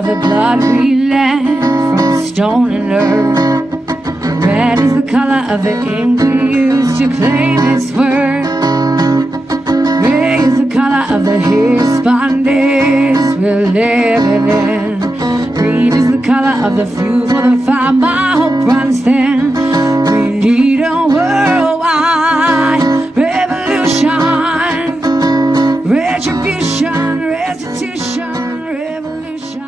of the blood we left from stone and earth. Red is the color of the ink we use to claim its worth. Gray is the color of the Hispanics we're living in. Green is the color of the fuel for the fire my hope runs thin. We need a worldwide revolution, retribution, restitution, revolution.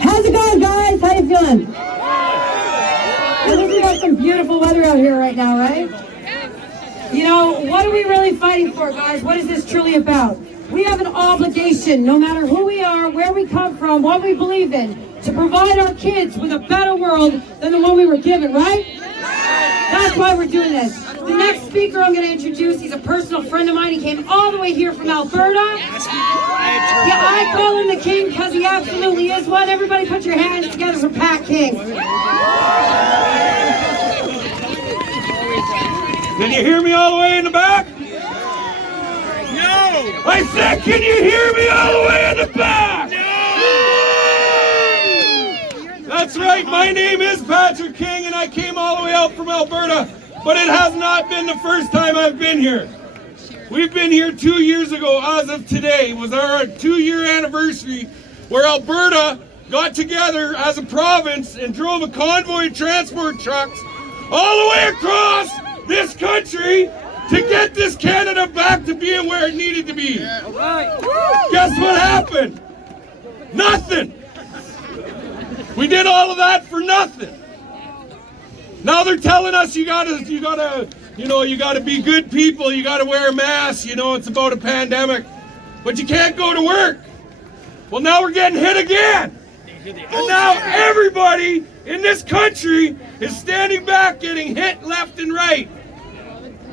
How's it going, guys? How you feeling? I think we got some beautiful weather out here right now, right? You know, what are we really fighting for, guys? What is this truly about? We have an obligation, no matter who we are, where we come from, what we believe in, to provide our kids with a better world than the one we were given, right? That's why we're doing this. The next speaker I'm going to introduce, he's a personal friend of mine. He came all the way here from Alberta. Yeah, I call him the King because he absolutely is one. Everybody put your hands together for Pat King. Can you hear me all the way in the back? No! I said, can you hear me all the way in the back? No! That's right, my name is Patrick King and I came all the way out from Alberta, but it has not been the first time I've been here. We've been here 2 years ago, as of today, was our 2-year anniversary, where Alberta got together as a province and drove a convoy of transport trucks all the way across this country to get this Canada back to being where it needed to be. Guess what happened? Nothing. We did all of that for nothing. Now they're telling us you gotta be good people, you gotta wear a mask, it's about a pandemic. But you can't go to work. Well, now we're getting hit again. And now everybody in this country is standing back getting hit left and right.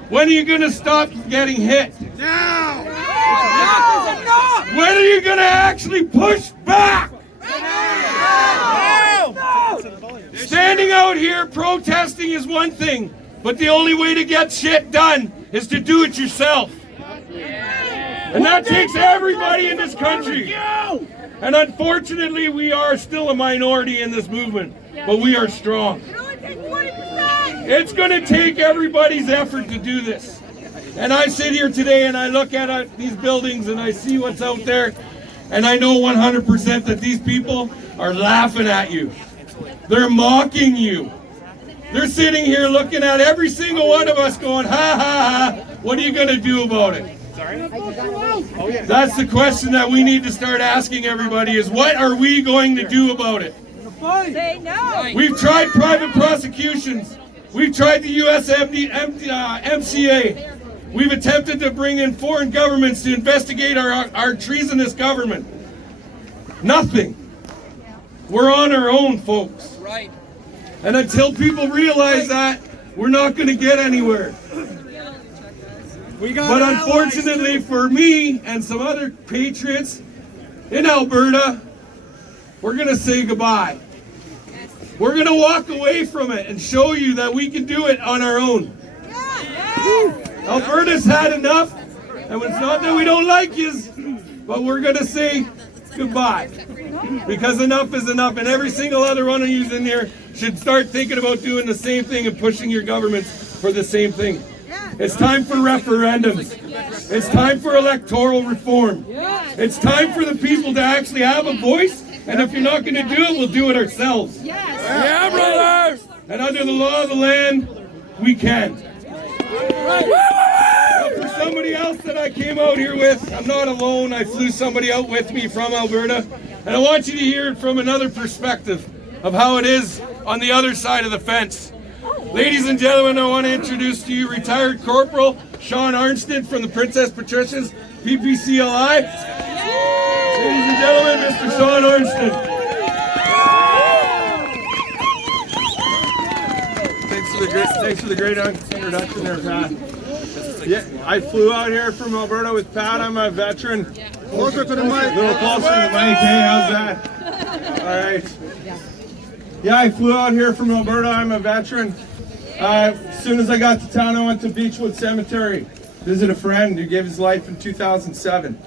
When are you going to stop getting hit? Now! When are you going to actually push back? Now! Standing out here protesting is one thing, but the only way to get shit done is to do it yourself. And that takes everybody in this country. And unfortunately, we are still a minority in this movement, but we are strong. It's going to take everybody's effort to do this. And I sit here today and I look at these buildings and I see what's out there, and I know 100% that these people are laughing at you. They're mocking you. They're sitting here looking at every single one of us going, ha ha ha, what are you going to do about it? That's the question that we need to start asking everybody, is what are we going to do about it? Say no. We've tried private prosecutions. We've tried the MCA. We've attempted to bring in foreign governments to investigate our treasonous government. Nothing. We're on our own, folks. Right. And until people realize that, we're not going to get anywhere. But unfortunately for me and some other patriots in Alberta, we're going to say goodbye. We're going to walk away from it and show you that we can do it on our own. Alberta's had enough, and it's not that we don't like you, but we're going to say goodbye. Because enough is enough, and every single other one of you in here should start thinking about doing the same thing and pushing your governments for the same thing. It's time for referendums. It's time for electoral reform. It's time for the people to actually have a voice, and if you're not going to do it, we'll do it ourselves. Yeah, brothers! And under the law of the land, we can. For somebody else that I came out here with, I'm not alone. I flew somebody out with me from Alberta, and I want you to hear it from another perspective of how it is on the other side of the fence. Ladies and gentlemen, I want to introduce to you retired Corporal Shaun Arnsten from the Princess Patricia's PPCLI. Ladies and gentlemen, Mr. Shaun Arnsten. Thanks for the great introduction there, Pat. Yeah, I flew out here from Alberta with Pat. I'm a veteran. Closer to the mic. A little closer to the mic. Hey, how's that? All right. Yeah, I flew out here from Alberta. I'm a veteran. As soon as I got to town, I went to Beechwood Cemetery, visit a friend who gave his life in 2007.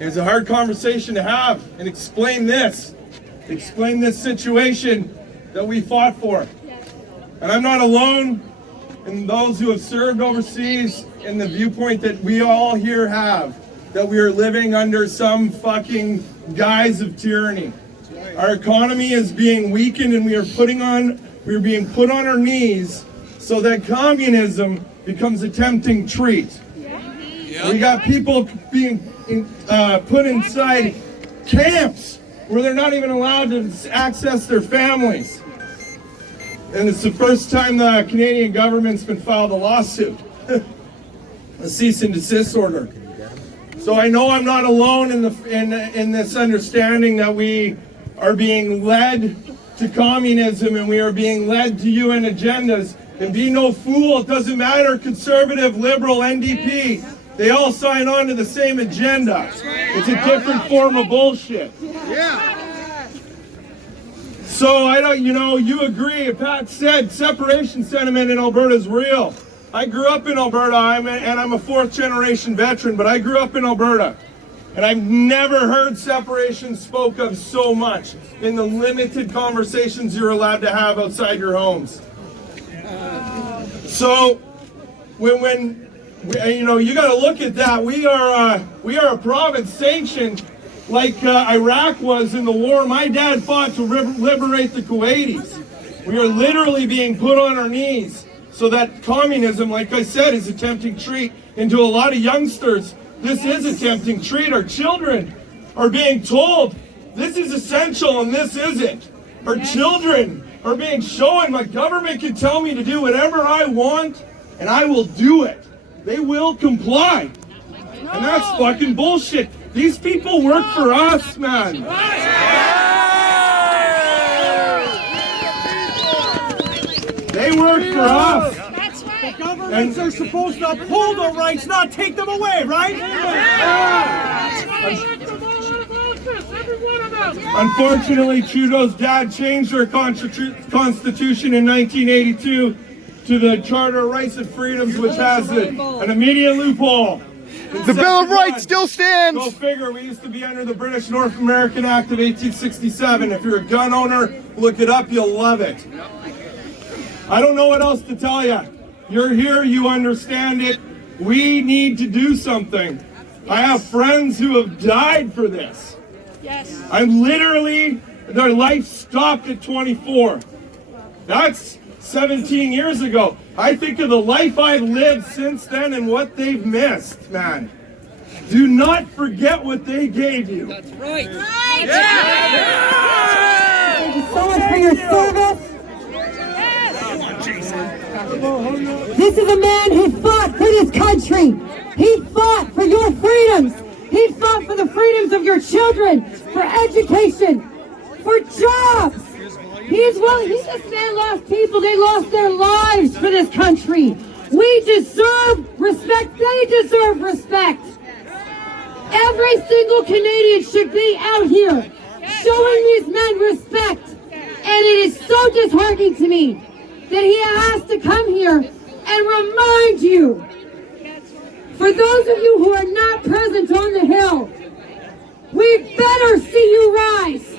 It's a hard conversation to have and explain this situation that we fought for. And I'm not alone in those who have served overseas in the viewpoint that we all here have, that we are living under some fucking guise of tyranny. Our economy is being weakened and we are being put on our knees so that communism becomes a tempting treat. We got people being put inside camps where they're not even allowed to access their families. And it's the first time the Canadian government's been filed a lawsuit, a cease and desist order. So I know I'm not alone in this understanding that we are being led to communism and we are being led to UN agendas. And be no fool, it doesn't matter, conservative, liberal, NDP, they all sign on to the same agenda. It's a different form of bullshit. So I don't, you agree, Pat said separation sentiment in Alberta is real. I grew up in Alberta, and I'm a fourth generation veteran, but I grew up in Alberta. And I've never heard separation spoke of so much in the limited conversations you're allowed to have outside your homes. So when you got to look at that. We are a province sanctioned like Iraq was in the war my dad fought to liberate the Kuwaitis. We are literally being put on our knees so that communism, like I said, is a tempting treat. And to a lot of youngsters, this is a tempting treat. Our children are being told this is essential and this isn't. Our children are being shown my government can tell me to do whatever I want and I will do it. They will comply. And that's fucking bullshit. These people work for us, man. They work for us. That's right. The governments are supposed to uphold our rights, not take them away, right? Unfortunately, Trudeau's dad changed our constitution in 1982 to the Charter of Rights and Freedoms, which has an immediate loophole. The Bill of Rights still stands. Go figure, we used to be under the British North American Act of 1867. If you're a gun owner, look it up, you'll love it. I don't know what else to tell you. You're here, you understand it. We need to do something. I have friends who have died for this. Yes. I'm literally, their life stopped at 24. That's 17 years ago. I think of the life I've lived since then and what they've missed, man. Do not forget what they gave you. That's right. Thank you so much for your service. This is a man who fought for this country. He fought for your freedoms. He fought for the freedoms of your children, for education, for jobs. This man lost people. They lost their lives for this country. We deserve respect. They deserve respect. Every single Canadian should be out here showing these men respect. And it is so disheartening to me that he has to come here and remind you. For those of you who are not present on the Hill, we better see you rise.